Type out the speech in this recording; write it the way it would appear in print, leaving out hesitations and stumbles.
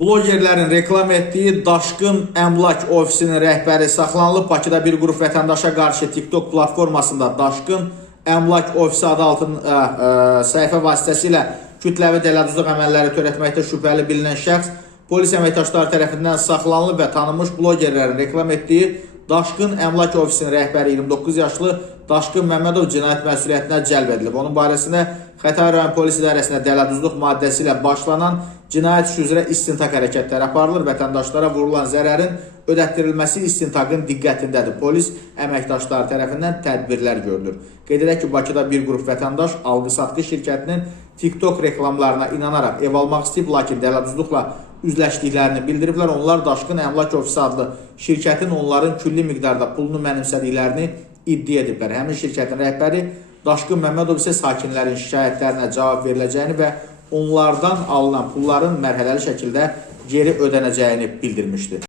Blogerlərin reklam etdiyi Daşqın Əmlak ofisinin rəhbəri saxlanılıb. Bakıda bir qrup vətəndaşa qarşı TikTok platformasında Daşqın Əmlak ofisi adı altında səhifə vasitəsilə kütləvi dələduzluq əməlləri törətməkdə şübhəli bilinən şəxs polis əməkdaşları tərəfindən saxlanılıb və tanınmış blogerlərin reklam etdiyi Daşqın Əmlak ofisinin rəhbəri 29 yaşlı Daşqın Məmmədov cinayət məsuliyyətinə cəlb edilib. Onun barəsində Xətai rayon polis idarəsinə dələduzluq maddəsi ilə başlanan cinayət işi üzrə istintaq hərəkətləri aparılır. Vətəndaşlara vurulan zərərin ödətdirilməsi istintaqın diqqətindədir. Polis əməkdaşları tərəfindən tədbirlər görülür. Qeyd edək ki, Bakıda bir qrup vətəndaş alqı-satqı şirkətinin TikTok reklamlarına inanaraq ev almaq istəyib, lakin dələduzluqla üzləşdiklərini bildiriblər. Onlar Daşqın Əmlak ofisi adlı şirkətin onların külli miqdarda pulunu mənimsədiklərini iddia ediblər. Həmin şirkətin rəhbəri Daşqın Məmmədov isə sakinlərin şikayətlərinə cavab veriləcəyini və onlardan alınan pulların mərhələli şəkildə geri ödənəcəyini bildirmişdir.